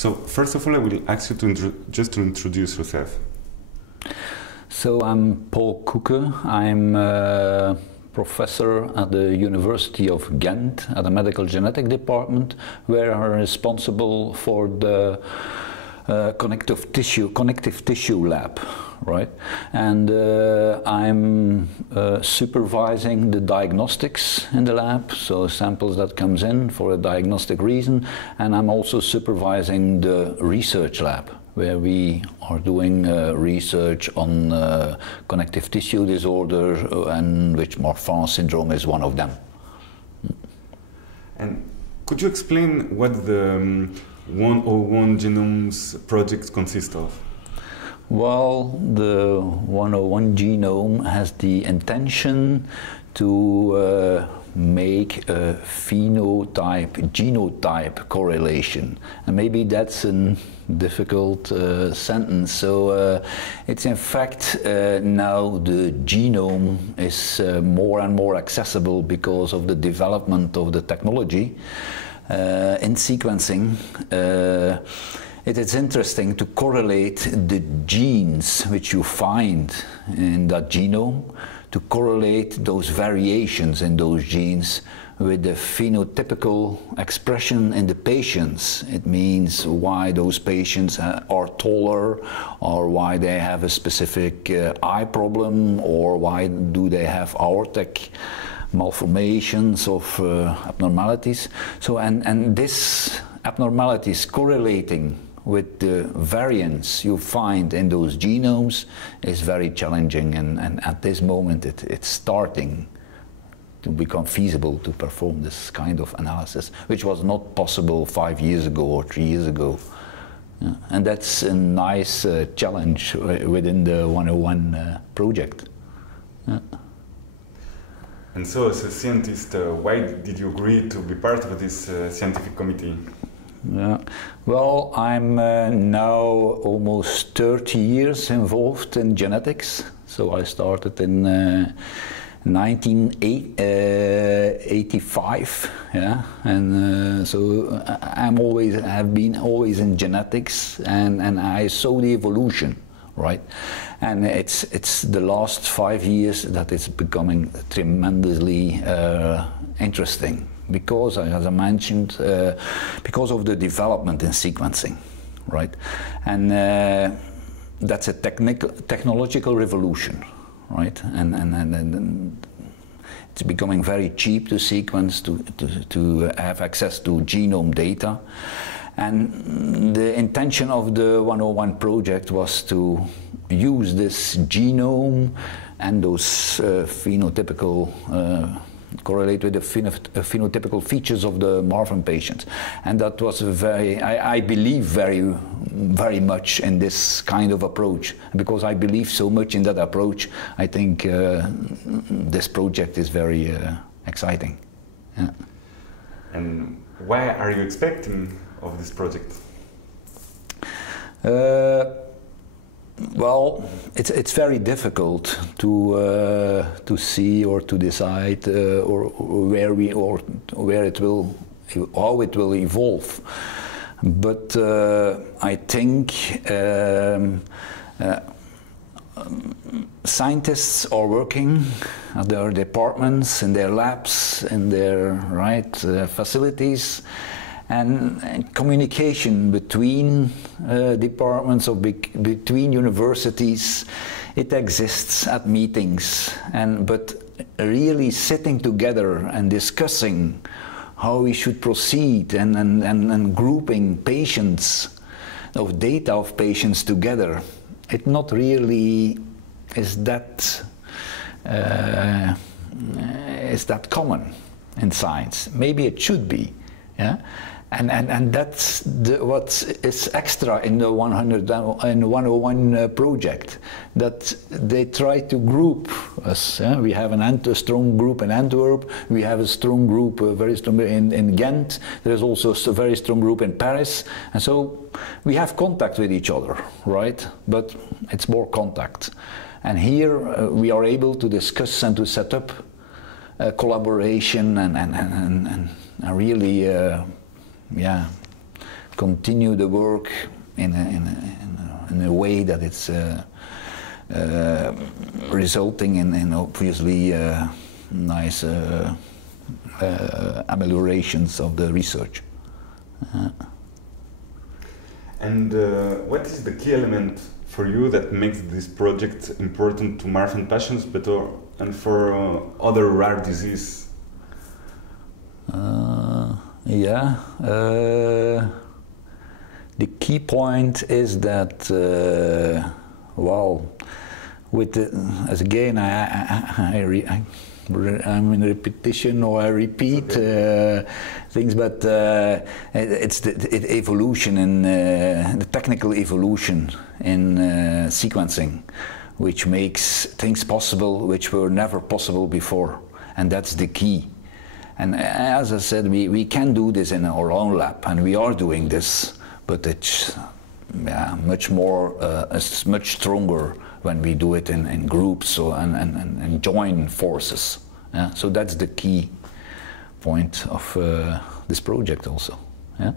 So first of all, I will ask you to just to introduce yourself. So I'm Coucke. I'm a professor at the University of Ghent at the medical genetic department, where I'm responsible for the connective tissue lab, right? And I'm supervising the diagnostics in the lab, so samples that comes in for a diagnostic reason, and I'm also supervising the research lab, where we are doing research on connective tissue disorder, and which Marfan syndrome is one of them. And could you explain what the 101 Genomes project consists of? Well, the 101 genome has the intention to make a phenotype-genotype correlation. And maybe that's a difficult sentence. So it's in fact now the genome is more and more accessible because of the development of the technology in sequencing. It is interesting to correlate the genes which you find in that genome, to correlate those variations in those genes with the phenotypical expression in the patients. It means why those patients are taller, or why they have a specific eye problem, or why do they have aortic malformations of abnormalities. So, and this abnormalities correlating with the variants you find in those genomes is very challenging, and at this moment it's starting to become feasible to perform this kind of analysis, which was not possible 5 years ago or 3 years ago. Yeah. And that's a nice challenge within the 101 project. Yeah. And so, as a scientist, why did you agree to be part of this scientific committee? Yeah. Well, I'm now almost 30 years involved in genetics. So I started in 1985, yeah, and so have been always in genetics, and I saw the evolution, right? And it's the last 5 years that it's becoming tremendously interesting. Because, as I mentioned, because of the development in sequencing, right? And that's a technological revolution, right? And it's becoming very cheap to sequence, to have access to genome data. And the intention of the 101 project was to use this genome and those phenotypical correlate with the phenotypical features of the Marfan patients. And that was I believe very much in this kind of approach. Because I believe so much in that approach, I think this project is very exciting. Yeah. And why are you expecting of this project? Well, it's very difficult to see or to decide how it will evolve. But I think scientists are working at their departments, in their labs, in their facilities. And communication between departments or between universities, it exists at meetings. But really sitting together and discussing how we should proceed and grouping patients, of data of patients together, it not really is that common in science. Maybe it should be, yeah. And that's what is extra in the 101 project, that they try to group us. Yeah? We have a strong group in Antwerp, we have a strong group, very strong in Ghent, there's also a very strong group in Paris, and so we have contact with each other, right? But it's more contact. And here we are able to discuss and to set up collaboration and really continue the work in a way that it's resulting in obviously nice ameliorations of the research. And what is the key element for you that makes this project important to Marfan patients, but and for other rare disease? The key point is that, well, with the, as again, I'm in repetition or I repeat things, but it's the evolution and the technical evolution in sequencing, which makes things possible which were never possible before, and that's the key. And as I said, we can do this in our own lab, and we are doing this, but it's much more, it's much stronger when we do it in groups and join forces. So that's the key point of this project also. Yeah.